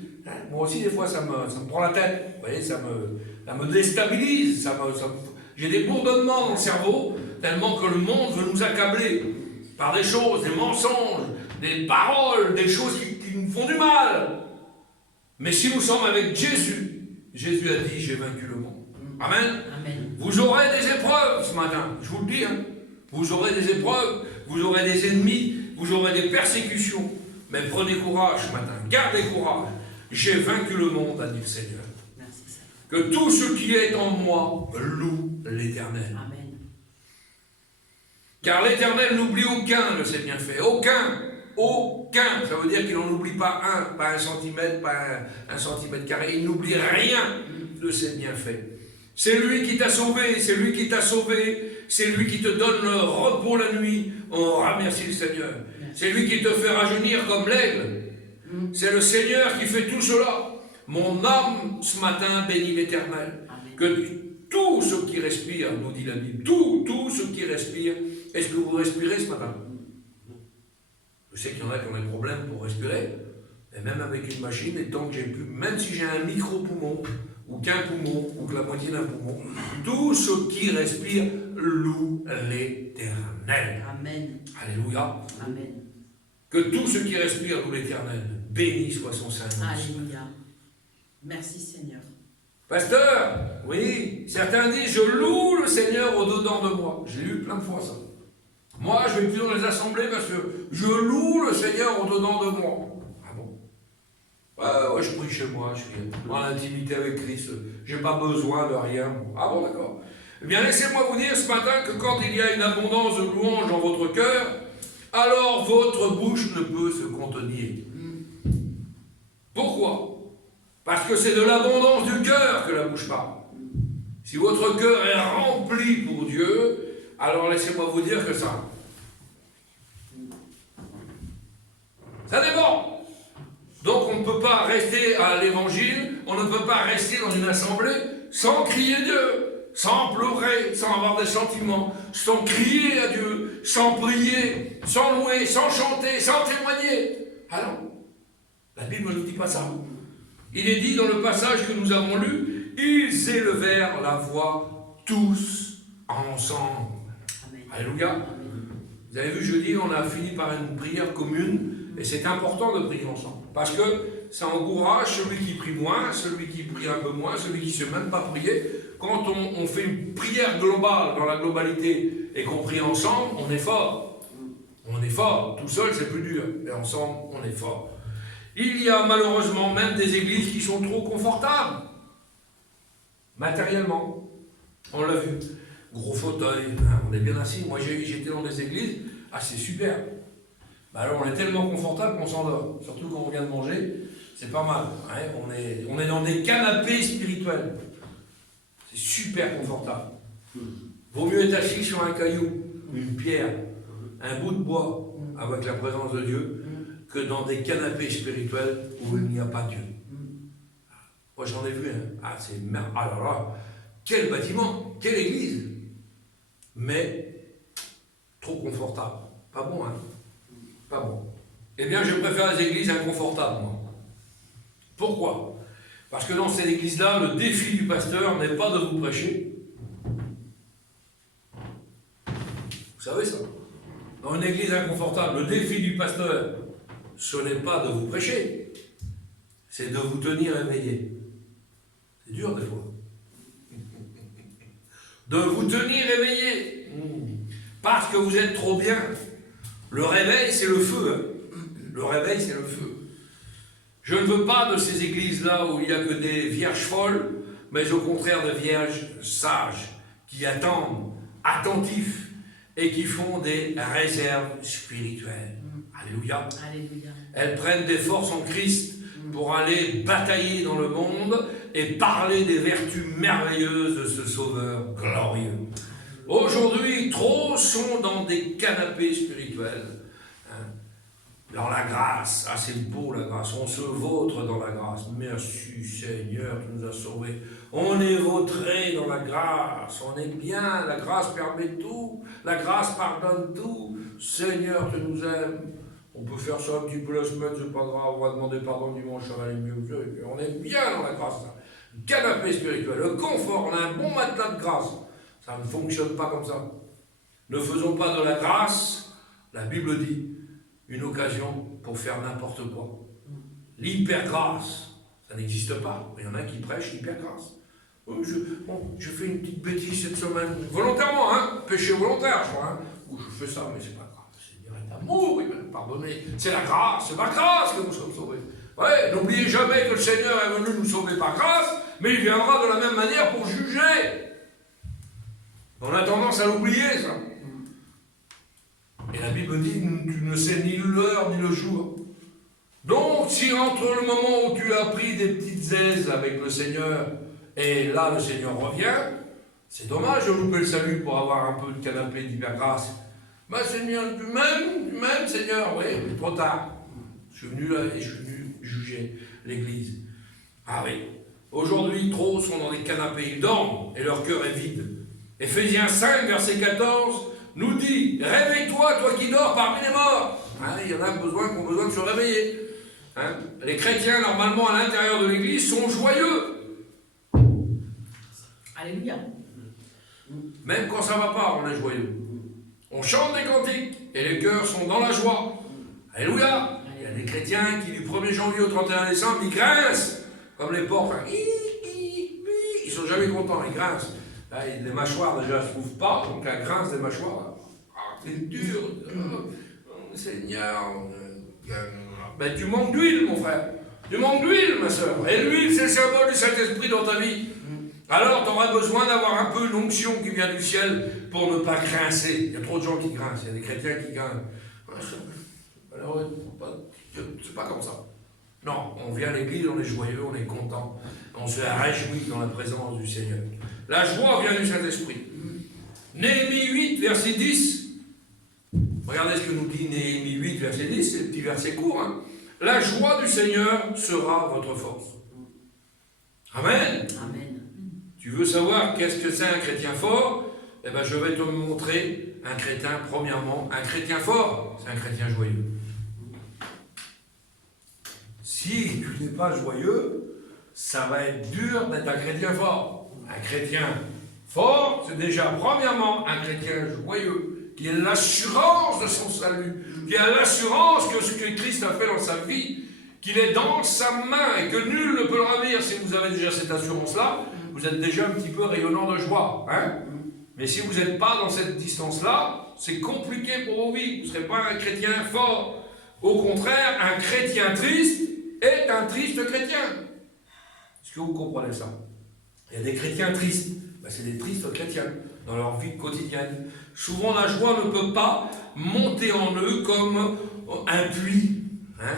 Moi aussi, des fois, ça me prend la tête. Vous voyez, ça me déstabilise. J'ai des bourdonnements dans le cerveau, tellement que le monde veut nous accabler par des choses, des mensonges, des paroles, des choses qui nous font du mal. Mais si nous sommes avec Jésus, Jésus a dit, j'ai vaincu le monde. Amen. Amen. Vous aurez des épreuves ce matin, je vous le dis. Vous aurez des épreuves, vous aurez des ennemis, vous aurez des persécutions. Mais prenez courage ce matin, gardez courage. J'ai vaincu le monde, a dit le Seigneur. Merci, Seigneur. Que tout ce qui est en moi loue l'Éternel. Amen. Car l'Éternel n'oublie aucun de ses bienfaits. Aucun. Aucun. Ça veut dire qu'il n'en oublie pas un centimètre, pas un centimètre carré. Il n'oublie rien de ses bienfaits. C'est lui qui t'a sauvé, c'est lui qui t'a sauvé, c'est lui qui te donne le repos la nuit. On remercie le Seigneur. C'est lui qui te fait rajeunir comme l'aigle. C'est le Seigneur qui fait tout cela. Mon âme, ce matin, bénit l'Éternel. Que tout ce qui respire, nous dit la Bible, tout ce qui respire, est-ce que vous respirez ce matin? Je sais qu'il y en a qui ont des problèmes pour respirer, et même avec une machine, et tant que j'ai plus, même si j'ai un micro-poumon, ou qu'un poumon, ou que la moitié d'un poumon, tout ce qui respire loue l'Éternel. Amen. Alléluia. Amen. Que tout ce qui respire loue l'Éternel. Béni soit son Saint-Nom. Alléluia. Merci Seigneur. Pasteur, oui, certains disent, je loue le Seigneur au-dedans de moi. J'ai lu plein de fois ça. Moi, je vais plus dans les assemblées parce que je loue le Seigneur au-dedans de moi. Ah bon? Ouais, je prie chez moi, je suis dans l'intimité avec Christ. Je n'ai pas besoin de rien. Ah bon, d'accord. Eh bien, laissez-moi vous dire ce matin que quand il y a une abondance de louanges dans votre cœur, alors votre bouche ne peut se contenir. Pourquoi? Parce que c'est de l'abondance du cœur que la bouche parle. Si votre cœur est rempli pour Dieu, alors laissez-moi vous dire que ça dépend. Donc on ne peut pas rester à l'évangile, on ne peut pas rester dans une assemblée sans crier Dieu, sans pleurer, sans avoir des sentiments, sans crier à Dieu, sans prier, sans louer, sans chanter, sans témoigner. Ah non, la Bible ne nous dit pas ça. Il est dit dans le passage que nous avons lu, ils élevèrent la voix tous ensemble. Amen. Alléluia. Amen. Vous avez vu, jeudi, on a fini par une prière commune. Et c'est important de prier ensemble, parce que ça encourage celui qui prie moins, celui qui prie un peu moins, celui qui ne sait même pas prier. Quand on fait une prière globale, dans la globalité, et qu'on prie ensemble, on est fort. On est fort. Tout seul, c'est plus dur. Mais ensemble, on est fort. Il y a malheureusement même des églises qui sont trop confortables. Matériellement. On l'a vu. Gros fauteuil, on est bien assis. Moi, j'étais dans des églises, c'est super. Alors on est tellement confortable qu'on s'endort, surtout quand on vient de manger, c'est pas mal. Hein, on est dans des canapés spirituels. C'est super confortable. Vaut mieux être assis sur un caillou, une pierre, un bout de bois, avec la présence de Dieu, que dans des canapés spirituels où il n'y a pas Dieu. Moi j'en ai vu un. C'est merveilleux. Alors là, quel bâtiment, quelle église, mais trop confortable. Pas bon, hein? Pas bon. Eh bien, je préfère les églises inconfortables, moi. Pourquoi? Parce que dans cette église-là, le défi du pasteur n'est pas de vous prêcher. Vous savez ça? Dans une église inconfortable, le défi du pasteur, ce n'est pas de vous prêcher, c'est de vous tenir éveillé. C'est dur des fois. De vous tenir éveillé. Parce que vous êtes trop bien. Le réveil, c'est le feu. Hein. Le réveil, c'est le feu. Je ne veux pas de ces églises-là où il n'y a que des vierges folles, mais au contraire des vierges sages, qui attendent, attentifs, et qui font des réserves spirituelles. Alléluia. Alléluia. Elles prennent des forces en Christ pour aller batailler dans le monde et parler des vertus merveilleuses de ce Sauveur glorieux. Aujourd'hui, trop sont dans des canapés spirituels. Dans la grâce, c'est beau la grâce, on se vautre dans la grâce. Merci Seigneur, tu nous as sauvés. On est vautrés dans la grâce, on est bien, la grâce permet tout, la grâce pardonne tout. Seigneur, tu nous aimes. On peut faire ça un petit peu la semaine, c'est pas grave, on va demander pardon dimanche, ça va aller mieux. On est bien dans la grâce. Le canapé spirituel, le confort, on a un bon matelas de grâce. Ça ne fonctionne pas comme ça. Ne faisons pas de la grâce, la Bible dit, une occasion pour faire n'importe quoi. L'hypergrâce, ça n'existe pas. Il y en a qui prêchent l'hypergrâce. Je fais une petite bêtise cette semaine, volontairement, hein, péché volontaire, je crois. Hein. Ou je fais ça, mais c'est pas grave. C'est direct amour, il va nous pardonner. C'est la grâce, c'est par grâce que nous sommes sauvés. Ouais, n'oubliez jamais que le Seigneur est venu nous sauver par grâce, mais il viendra de la même manière pour juger. On a tendance à l'oublier, ça. Et la Bible dit, tu ne sais ni l'heure ni le jour. Donc, si entre le moment où tu as pris des petites aises avec le Seigneur, et là le Seigneur revient, c'est dommage de louper le salut pour avoir un peu de canapé d'hypergrâce. Ben Seigneur, du même Seigneur, oui, mais trop tard. Je suis venu là et je suis venu juger l'Église. Ah oui, aujourd'hui, trop sont dans des canapés, ils dorment et leur cœur est vide. Éphésiens 5, verset 14, nous dit, réveille-toi, toi qui dors parmi les morts. Hein, il y en a qui ont besoin de se réveiller. Hein, les chrétiens, normalement, à l'intérieur de l'Église, sont joyeux. Alléluia. Même quand ça ne va pas, on est joyeux. On chante des cantiques et les cœurs sont dans la joie. Alléluia. Il y a des chrétiens qui, du 1er janvier au 31 décembre, ils grincent comme les porcs. Hein. Ils ne sont jamais contents, ils grincent. Là, les mâchoires déjà ne se trouvent pas, donc la grince des mâchoires. C'est dur. Seigneur. Ben, tu manques d'huile, mon frère. Tu manques d'huile, ma soeur. Et l'huile, c'est le symbole du Saint-Esprit dans ta vie. Alors, tu auras besoin d'avoir un peu l'onction qui vient du ciel pour ne pas grincer. Il y a trop de gens qui grincent. Il y a des chrétiens qui grincent. Malheureux, c'est pas comme ça. Non, on vient à l'église, on est joyeux, on est content, on se réjouit dans la présence du Seigneur. La joie vient du Saint-Esprit. Néhémie 8, verset 10. Regardez ce que nous dit Néhémie 8, verset 10, c'est le petit verset court. Hein. La joie du Seigneur sera votre force. Amen. Amen. Tu veux savoir qu'est-ce que c'est un chrétien fort? Eh bien, je vais te montrer un chrétien, premièrement, un chrétien fort, c'est un chrétien joyeux. Si tu n'es pas joyeux, ça va être dur d'être un chrétien fort. Un chrétien fort, c'est déjà, premièrement, un chrétien joyeux, qui a l'assurance de son salut, qui a l'assurance que ce que Christ a fait dans sa vie, qu'il est dans sa main et que nul ne peut le ravir. Si vous avez déjà cette assurance-là, vous êtes déjà un petit peu rayonnant de joie. Hein? Mais si vous n'êtes pas dans cette distance-là, c'est compliqué pour vos vies. Vous ne serez pas un chrétien fort. Au contraire, un chrétien triste est un triste chrétien. Est-ce que vous comprenez ça? Il y a des chrétiens tristes. Ben, c'est des tristes chrétiens dans leur vie quotidienne. Souvent, la joie ne peut pas monter en eux comme un puits. Hein?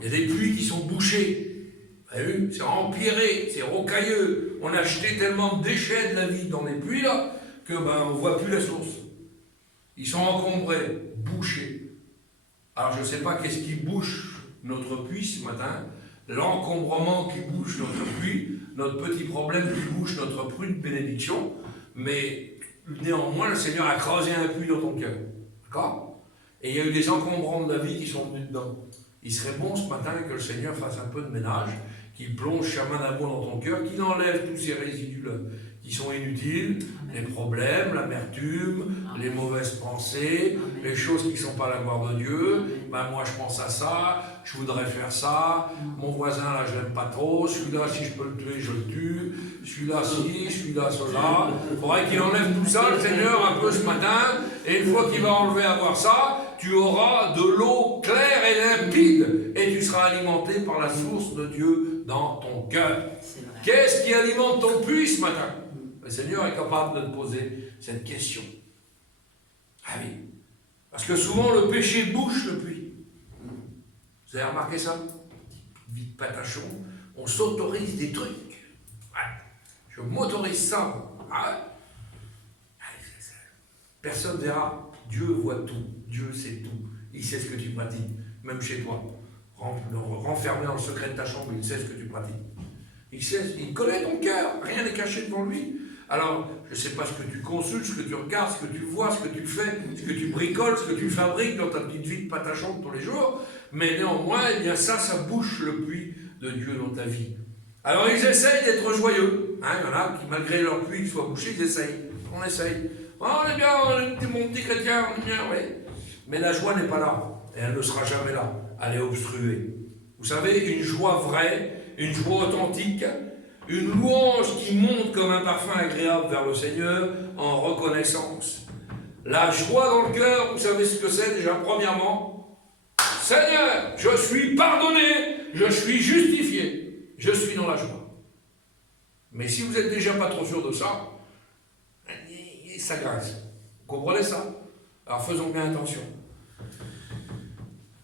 Il y a des puits qui sont bouchés. C'est empiré, c'est rocailleux. On a jeté tellement de déchets de la vie dans les puits là que on ne voit plus la source. Ils sont encombrés, bouchés. Alors je ne sais pas qu'est-ce qui bouche notre puits ce matin, l'encombrement qui bouche notre puits, notre petit problème qui bouche notre puits de bénédiction, mais néanmoins le Seigneur a creusé un puits dans ton cœur. D'accord? Et il y a eu des encombrants de la vie qui sont venus dedans. Il serait bon ce matin que le Seigneur fasse un peu de ménage, qu'il plonge chemin d'amour dans ton cœur, qu'il enlève tous ces résidus-là qui sont inutiles, les problèmes, l'amertume, les mauvaises pensées, les choses qui ne sont pas la gloire de Dieu. Moi je pense à ça, je voudrais faire ça, mon voisin là je l'aime pas trop, celui-là si je peux le tuer je le tue, celui-là si, celui-là cela. Il faudrait qu'il enlève tout ça le Seigneur un peu ce matin, et une fois qu'il va enlever à voir ça, tu auras de l'eau claire et limpide, et tu seras alimenté par la source de Dieu dans ton cœur. Qu'est-ce qui alimente ton puits ce matin? Le Seigneur est capable de te poser cette question. Ah oui. Parce que souvent le péché bouche le puits. Vous avez remarqué ça? Vite patachon, on s'autorise des trucs. Ouais. Je m'autorise ça. Ah ouais. Personne ne verra. Dieu voit tout. Dieu sait tout. Il sait ce que tu pratiques. Même chez toi. Renfermé dans le secret de ta chambre, il sait ce que tu pratiques. Il connaît ton cœur. Rien n'est caché devant lui. Alors, je ne sais pas ce que tu consultes, ce que tu regardes, ce que tu vois, ce que tu fais, ce que tu bricoles, ce que tu fabriques dans ta petite vie de patachon tous les jours, mais néanmoins, eh bien ça bouche le puits de Dieu dans ta vie. Alors, ils essayent d'être joyeux. Hein, il y en a qui, malgré leur puits soit bouché, ils essayent. On essaye. Oh, on est bien, mon petit chrétien, on est bien, oui. Mais la joie n'est pas là. Et elle ne sera jamais là. Elle est obstruée. Vous savez, une joie vraie, une joie authentique, une louange qui monte comme un parfum agréable vers le Seigneur en reconnaissance. La joie dans le cœur, vous savez ce que c'est déjà? Premièrement, Seigneur, je suis pardonné, je suis justifié, je suis dans la joie. Mais si vous n'êtes déjà pas trop sûr de ça, ça grince. Vous comprenez ça? Alors faisons bien attention.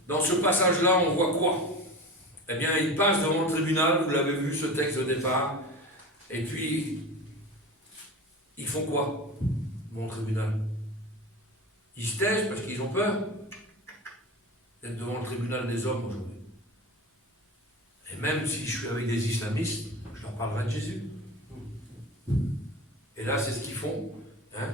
Dans ce passage-là, on voit quoi? Eh bien, ils passent devant le tribunal, vous l'avez vu, ce texte au départ, et puis, ils font quoi, mon tribunal? Ils se taisent parce qu'ils ont peur d'être devant le tribunal des hommes aujourd'hui. Et même si je suis avec des islamistes, je leur parlerai de Jésus. Et là, c'est ce qu'ils font, hein?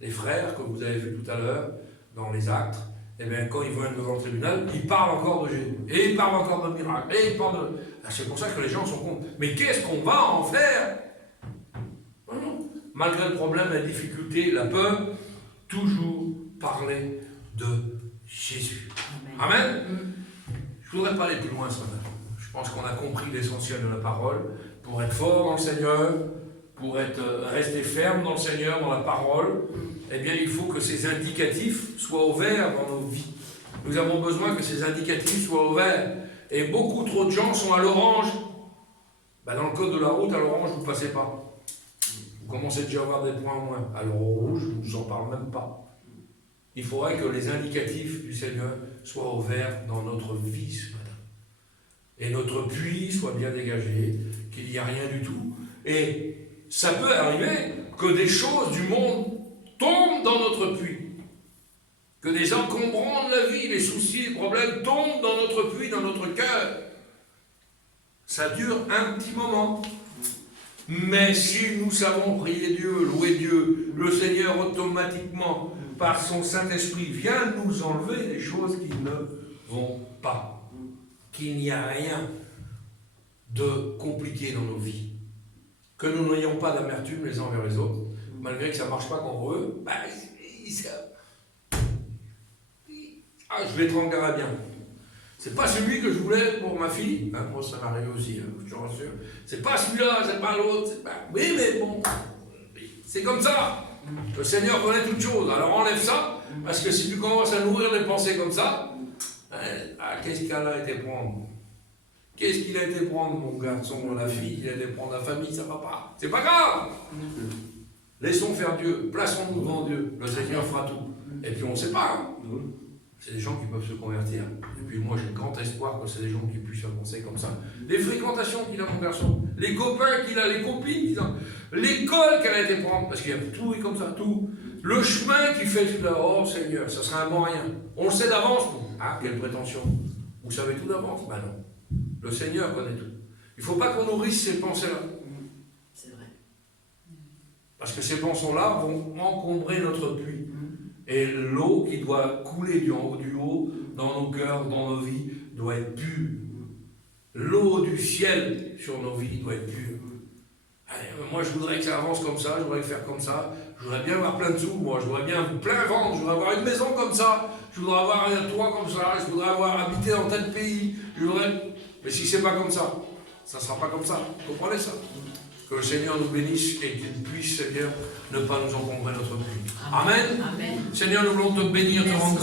Les frères, comme vous avez vu tout à l'heure, dans les actes, eh bien, quand ils vont être devant le tribunal, ils parlent encore de Jésus. Et ils parlent encore de miracles. Et ils parlent de... C'est pour ça que les gens sont contre. Mais qu'est-ce qu'on va en faire? Non. Malgré le problème, la difficulté, la peur, toujours parler de Jésus. Amen. Je ne voudrais pas aller plus loin ce matin. Je pense qu'on a compris l'essentiel de la parole. Pour être fort dans le Seigneur, pour rester ferme dans le Seigneur, dans la parole, eh bien, il faut que ces indicatifs soient ouverts dans nos vies. Nous avons besoin que ces indicatifs soient ouverts. Et beaucoup trop de gens sont à l'orange. Dans le code de la route, à l'orange, vous ne passez pas. Vous commencez déjà à avoir des points en moins. Alors au rouge, je ne vous en parle même pas. il faudrait que les indicatifs du Seigneur soient ouverts dans notre vie ce matin. Et notre puits soit bien dégagé, qu'il n'y a rien du tout. Et ça peut arriver que des choses du monde tombent dans notre puits. Que des encombrants de la vie, les soucis, les problèmes tombent dans notre puits, dans notre cœur. Ça dure un petit moment. Mais si nous savons prier Dieu, louer Dieu, le Seigneur automatiquement, par son Saint-Esprit, vient nous enlever des choses qui ne vont pas. Qu'il n'y a rien de compliqué dans nos vies. Que nous n'ayons pas d'amertume les uns envers les autres, malgré que ça ne marche pas contre eux, je vais être en garde bien. C'est pas celui que je voulais pour ma fille, moi ça m'arrive aussi, je te rassure. C'est pas celui-là, c'est pas l'autre, oui mais bon, c'est comme ça. Le Seigneur connaît toutes choses, alors enlève ça, parce que si tu commences à nourrir les pensées comme ça, qu'est-ce qu'il a été prendre? Qu'est-ce qu'il a été prendre, mon garçon, la fille, il a été prendre la famille, ça va pas. C'est pas grave. Laissons faire Dieu, plaçons-nous devant Dieu, le Seigneur fera tout. Et puis on ne sait pas. C'est des gens qui peuvent se convertir. Et puis moi j'ai grand espoir que c'est des gens qui puissent avancer comme ça. Les fréquentations qu'il a, mon garçon, les copains qu'il a, les copines qu'il a, l'école qu'elle a été prendre, parce qu'il y a tout est comme ça, tout. Le chemin qu'il fait là, oh Seigneur, ça sera un bon rien. On le sait d'avance, nous. Ah, quelle prétention. Vous savez tout d'avance? Ben non. Le Seigneur connaît tout. Il ne faut pas qu'on nourrisse ces pensées-là. C'est vrai. Parce que ces pensées-là vont encombrer notre puits. Et l'eau qui doit couler du haut dans nos cœurs, dans nos vies, doit être pure. L'eau du ciel sur nos vies doit être pure. Allez, moi, je voudrais que ça avance comme ça, je voudrais faire comme ça. Je voudrais bien avoir plein de sous, moi. Je voudrais bien plein vendre. Je voudrais avoir une maison comme ça. Je voudrais avoir un toit comme ça. Je voudrais avoir habité dans tel pays. Mais si c'est pas comme ça, ça ne sera pas comme ça. Vous comprenez ça? Que le Seigneur nous bénisse et qu'il puisse, Seigneur, ne pas nous encombrer notre vie. Amen. Amen. Seigneur, nous voulons te bénir, te rendre